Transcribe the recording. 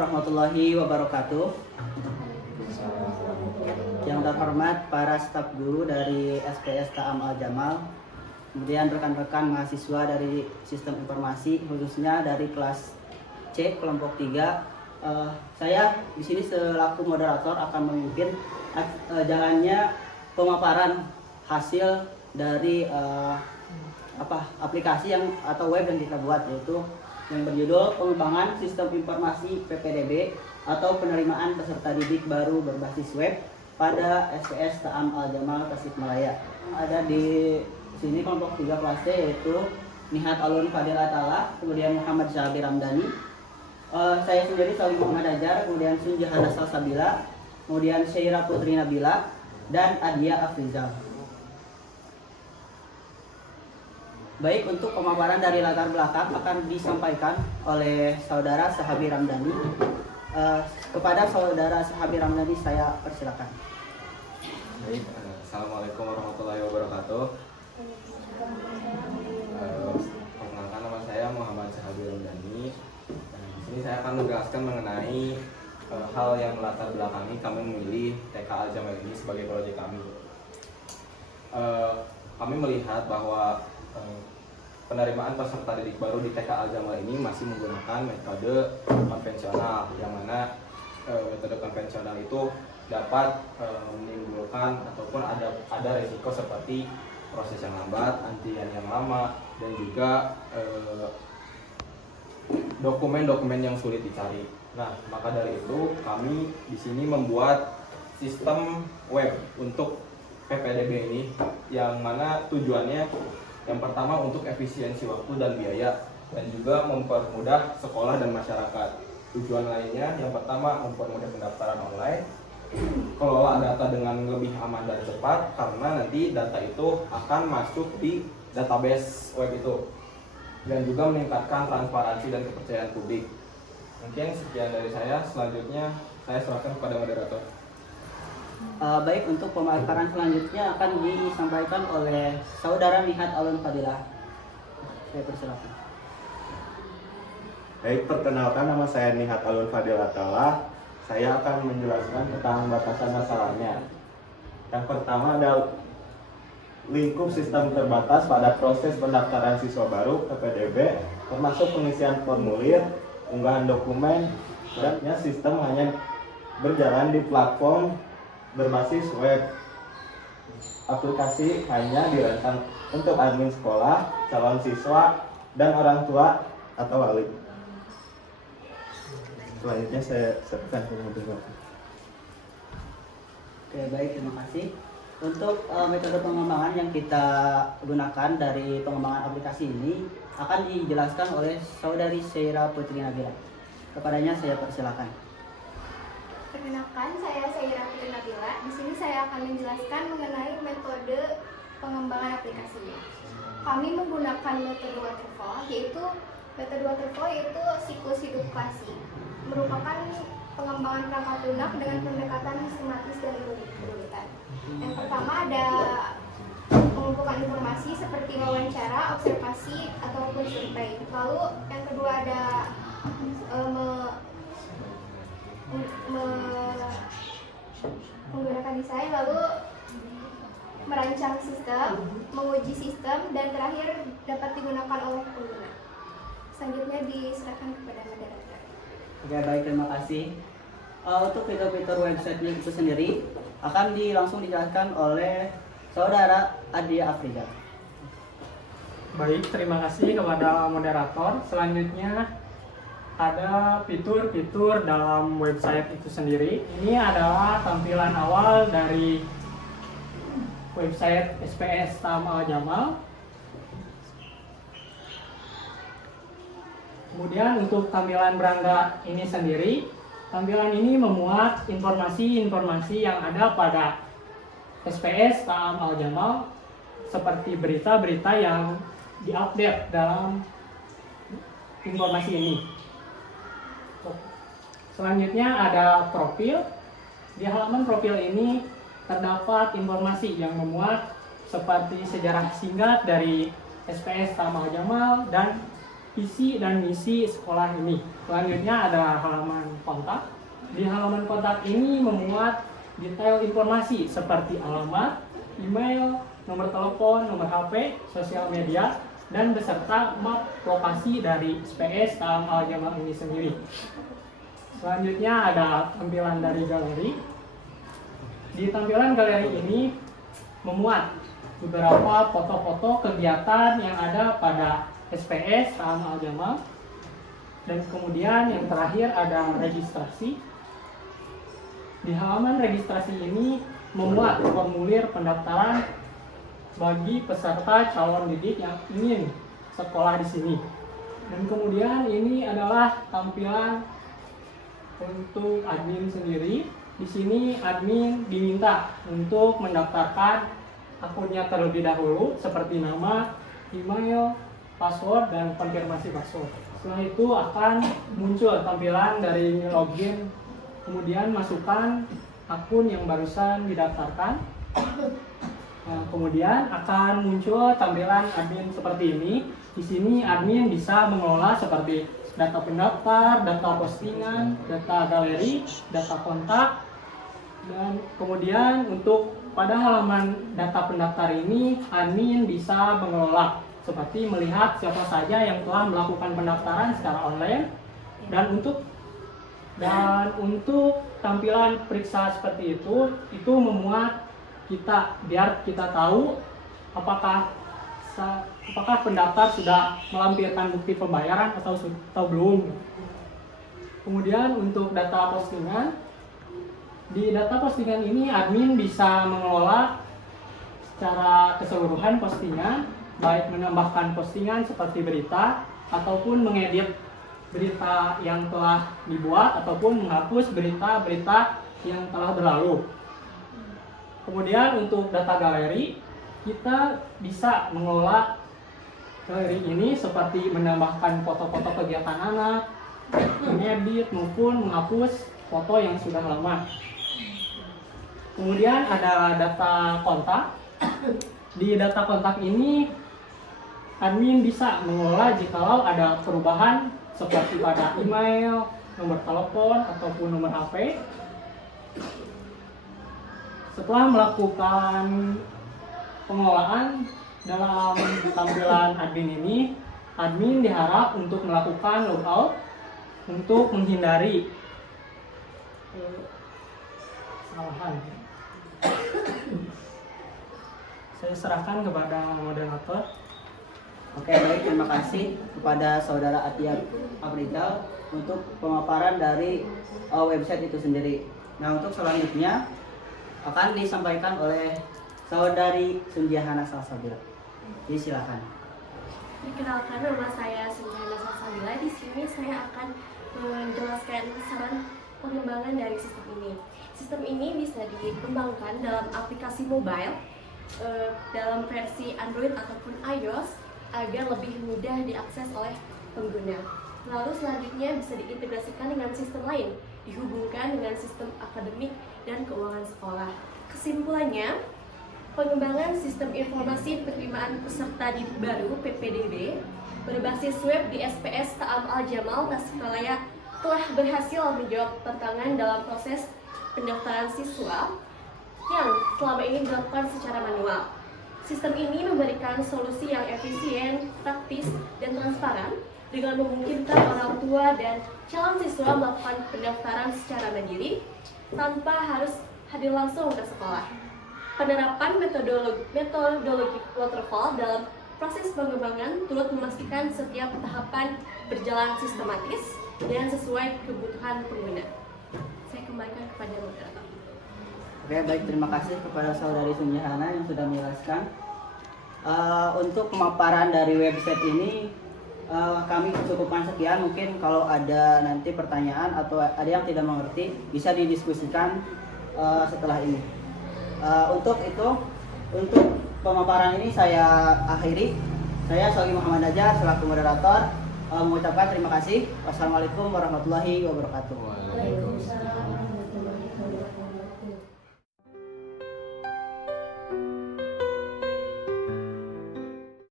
warahmatullahi wabarakatuh. Yang terhormat para staf guru dari SPS Ta'am Al Jamal, kemudian rekan-rekan mahasiswa dari Sistem Informasi, khususnya dari kelas C kelompok 3. Saya di sini selaku moderator akan memimpin jalannya pemaparan hasil dari aplikasi atau web yang kita buat, yaitu yang berjudul Pengembangan Sistem Informasi PPDB atau Penerimaan Peserta Didik Baru Berbasis Web pada SPS Ta'am Al Jamal Tasikmalaya. Ada di sini kelompok 3 kelas C, yaitu Nihat Alun Fadil Atala, kemudian Muhammad Syahbi Ramdhani, saya sendiri Salim Muhammad Ajar, kemudian Sun Jahana Salsabila, kemudian Syaira Putri Nabila, dan Adia Afrizal. Baik, untuk pemaparan dari latar belakang akan disampaikan oleh Saudara Sahabi Ramdhani. Kepada Saudara Sahabi Ramdhani saya persilakan. Baik, Assalamualaikum warahmatullahi wabarakatuh. Perkenalkan, nama saya Muhammad Sahabi Ramdhani. Di sini saya akan menjelaskan mengenai hal yang melatar belakangi kami memilih TK Al Jamal ini sebagai proyek kami. Kami melihat bahwa penerimaan peserta didik baru di TK Al Jamal ini masih menggunakan metode konvensional, yang mana metode konvensional itu dapat menimbulkan ataupun ada resiko seperti proses yang lambat, antrian yang lama, dan juga dokumen-dokumen yang sulit dicari. Nah, maka dari itu kami di sini membuat sistem web untuk PPDB ini, yang mana tujuannya yang pertama untuk efisiensi waktu dan biaya, dan juga mempermudah sekolah dan masyarakat. Tujuan lainnya yang pertama mempermudah pendaftaran online, kelola data dengan lebih aman dan cepat, karena nanti data itu akan masuk di database web itu, dan juga meningkatkan transparansi dan kepercayaan publik. Mungkin sekian dari saya. Selanjutnya saya serahkan kepada moderator. Baik, untuk pemaparan selanjutnya akan disampaikan oleh Saudara Nihat Alun Fadilah. Saya persilakan. Baik, perkenalkan, nama saya Nihat Alun Fadil Atala. Saya akan menjelaskan tentang batasan masalahnya. Yang pertama ada lingkup sistem terbatas pada proses pendaftaran siswa baru PPDB, termasuk pengisian formulir, unggahan dokumen, dan sistem hanya berjalan di platform berbasis web. Aplikasi hanya dirancang untuk admin sekolah, calon siswa, dan orang tua atau wali. Selanjutnya saya serahkan ke moderator. Oke, baik, terima kasih. Untuk metode pengembangan yang kita gunakan dari pengembangan aplikasi ini akan dijelaskan oleh Saudari Syaira Putri Nabila. Kepadanya saya persilakan. Perkenalkan, saya Syaira Putri Nabila. Di sini saya akan menjelaskan mengenai metode pengembangan aplikasi. Kami menggunakan metode waterfall, yaitu siklus hidup klasik, merupakan pengembangan perangkat lunak dengan pendekatan sistematis dan berurutan. Yang pertama ada mengumpulkan informasi seperti wawancara, observasi, ataupun survei. Lalu yang kedua ada menggunakan desain, lalu merancang sistem, menguji sistem, dan terakhir dapat digunakan oleh pengguna. Selanjutnya diserahkan kepada moderator. Oke, baik, terima kasih. Untuk fitur-fitur websitenya itu sendiri akan langsung dijelaskan oleh Saudara Adia Afrizal. Baik, terima kasih kepada moderator. Selanjutnya ada fitur-fitur dalam website itu sendiri. Ini adalah tampilan awal dari website SPS Ta'am Al Jamal. Kemudian untuk tampilan beranda ini sendiri, tampilan ini memuat informasi-informasi yang ada pada SPS Ta'am Al Jamal, seperti berita-berita yang diupdate dalam informasi ini. Selanjutnya ada profil. Di halaman profil ini terdapat informasi yang memuat seperti sejarah singkat dari SPS Ta'am Al Jamal dan visi dan misi sekolah ini. Selanjutnya ada halaman kontak. Di halaman kontak ini memuat detail informasi seperti alamat, email, nomor telepon, nomor HP, sosial media, dan beserta map lokasi dari SPS Ta'am Al-Jamal ini sendiri. Selanjutnya ada tampilan dari galeri. Di tampilan galeri ini memuat beberapa foto-foto kegiatan yang ada pada SPS Ta'am Al-Jamal. Dan kemudian yang terakhir ada registrasi. Di halaman registrasi ini memuat formulir pendaftaran bagi peserta calon didik yang ingin sekolah di sini. Dan kemudian ini adalah tampilan untuk admin sendiri. Di sini admin diminta untuk mendaftarkan akunnya terlebih dahulu seperti nama, email, password, dan konfirmasi password. Setelah itu akan muncul tampilan dari login, kemudian masukkan akun yang barusan didaftarkan. Nah, kemudian akan muncul tampilan admin seperti ini. Di sini admin bisa mengelola seperti data pendaftar, data postingan, data galeri, data kontak, dan kemudian untuk pada halaman data pendaftar ini admin bisa mengelola seperti melihat siapa saja yang telah melakukan pendaftaran secara online, dan untuk tampilan periksa seperti itu memuat biar kita tahu apakah pendaftar sudah melampirkan bukti pembayaran atau belum. Kemudian untuk data postingan, di data postingan ini admin bisa mengelola secara keseluruhan postingan, baik menambahkan postingan seperti berita ataupun mengedit berita yang telah dibuat ataupun menghapus berita-berita yang telah berlalu. Kemudian untuk data galeri, kita bisa mengelola galeri ini seperti menambahkan foto-foto kegiatan anak, mengedit maupun menghapus foto yang sudah lama. Kemudian ada data kontak. Di data kontak ini admin bisa mengelola jikalau ada perubahan seperti pada email, nomor telepon, ataupun nomor HP. Setelah melakukan pengelolaan dalam tampilan admin ini, admin diharap untuk melakukan logout untuk menghindari kesalahan. Saya serahkan kepada moderator. Oke, baik, terima kasih kepada Saudara Atia Afrizal untuk pemaparan dari website itu sendiri. Nah, untuk selanjutnya akan disampaikan oleh Saudari Sunjahana Salsabila. Jadi silakan. Perkenalkan, nama saya Sunjahana Salsabila. Di sini saya akan menjelaskan saran pengembangan dari sistem ini. Sistem ini bisa dikembangkan dalam aplikasi mobile dalam versi Android ataupun iOS agar lebih mudah diakses oleh pengguna. Lalu selanjutnya bisa diintegrasikan dengan sistem lain, dihubungkan dengan sistem akademik dan keuangan sekolah. Kesimpulannya, pengembangan sistem informasi penerimaan peserta didik baru (PPDB) berbasis web di SPS Ta'am Al-Jamal Tasikmalaya telah berhasil menjawab tantangan dalam proses pendaftaran siswa yang selama ini dilakukan secara manual. Sistem ini memberikan solusi yang efisien, praktis, dan transparan dengan memungkinkan orang tua dan calon siswa melakukan pendaftaran secara mandiri tanpa harus hadir langsung ke sekolah. Penerapan metodologi waterfall dalam proses pengembangan turut memastikan setiap tahapan berjalan sistematis dan sesuai kebutuhan pengguna. Saya kembalikan kepada moderator. Oke, baik, terima kasih kepada Saudari Sunjahana yang sudah menjelaskan. Untuk pemaparan dari website ini kami cukupkan sekian. Mungkin kalau ada nanti pertanyaan atau ada yang tidak mengerti bisa didiskusikan setelah ini. Untuk pemaparan ini saya akhiri. Saya Sogi Muhammad Najar selaku moderator mengucapkan terima kasih. Wassalamualaikum warahmatullahi wabarakatuh. Waalaikumsalam.